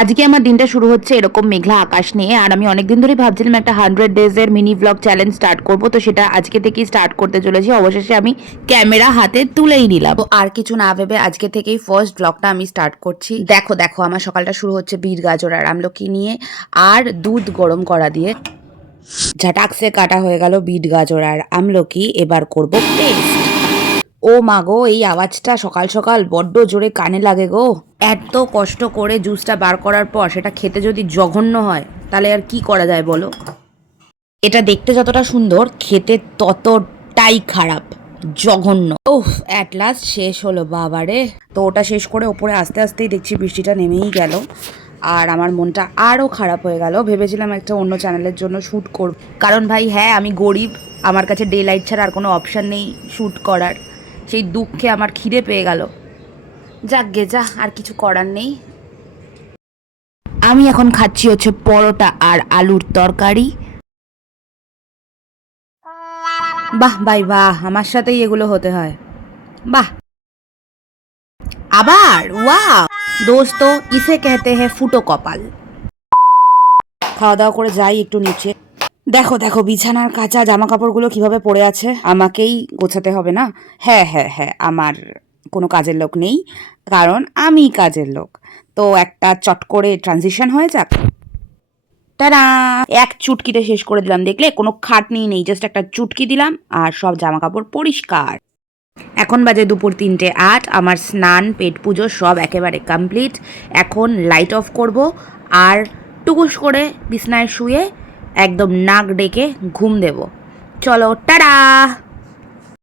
আজকে আমার দিনটা শুরু হচ্ছে এরকম মেঘলা আকাশ নিয়ে। আর আমি অনেকদিন ধরেই ভাবছিলাম একটা 100 ডেজের মিনি ব্লগ চ্যালেঞ্জ স্টার্ট করব, তো সেটা আজকে থেকেই স্টার্ট করতে চলেছি। অবশেষে আমি ক্যামেরা হাতে তুলেই নিলাম। তো আর কিছু না ভেবে আজকে থেকেই ফার্স্ট ব্লগটা আমি স্টার্ট করছি। দেখো দেখো আমার সকালটা শুরু হচ্ছে বিট গাজর আর আমলকি নিয়ে আর দুধ গরম করা দিয়ে। ঝাটাকসে কাটা হয়ে গেল বিট গাজর আর আমলকি, এবার করব পেস্ট। ও মা গো, এই আওয়াজটা সকাল সকাল বড্ড জোরে কানে লাগে গো। এত কষ্ট করে জুসটা বার করার পর সেটা খেতে যদি জঘন্য হয় তাহলে আর কি করা যায় বলো। এটা দেখতে যতটা সুন্দর খেতে ততটাই খারাপ, জঘন্য। ওহ, অ্যাট লাস্ট শেষ হলো বাবারে। তো ওটা শেষ করে ওপরে আস্তে আস্তেই দেখছি বৃষ্টিটা নেমেই গেল। আর আমার মনটা আরও খারাপ হয়ে গেল। ভেবেছিলাম একটা অন্য চ্যানেলের জন্য শ্যুট করব, কারণ ভাই হ্যাঁ আমি গরিব, আমার কাছে ডে লাইট ছাড়া আর কোনো অপশান নেই শ্যুট করার। সেই দুঃখে আমার খিদে পেয়ে গেল। যাক গে যা, আর কিছু করার নেই। আমি এখন খাচ্ছি হচ্ছে পরোটা আর আলুর তরকারি। বাহ ভাই বাহ, আমার সাথেই এগুলো হতে হয়। বাহ। আবার ওয়াও দোস্ত, ইসে कहते हैं ফুটো কপাল। খাওয়া দাওয়া করে যাই একটু নিচে। দেখো দেখো বিছানার কাঁচা জামা কাপড়গুলো কিভাবে পড়ে আছে, আমাকেই গোছাতে হবে না? হ্যাঁ হ্যাঁ হ্যাঁ, আমার কোনো কাজের লোক নেই, কারণ আমি কাজের লোক। তো একটা চট করে ট্রানজিশন হয়ে যাক। টাটা! এক চুটকিতে শেষ করে দিলাম, দেখলে কোনো খাটনি নেই, জাস্ট একটা চুটকি দিলাম আর সব জামা কাপড় পরিষ্কার। এখন বাজে দুপুর 3:08, আমার স্নান পেট পুজো সব একেবারে কমপ্লিট। এখন লাইট অফ করব আর টুকুস করে বিছনায় শুয়ে একদম নাক ডেকে ঘুম দেব। চলো টাটা।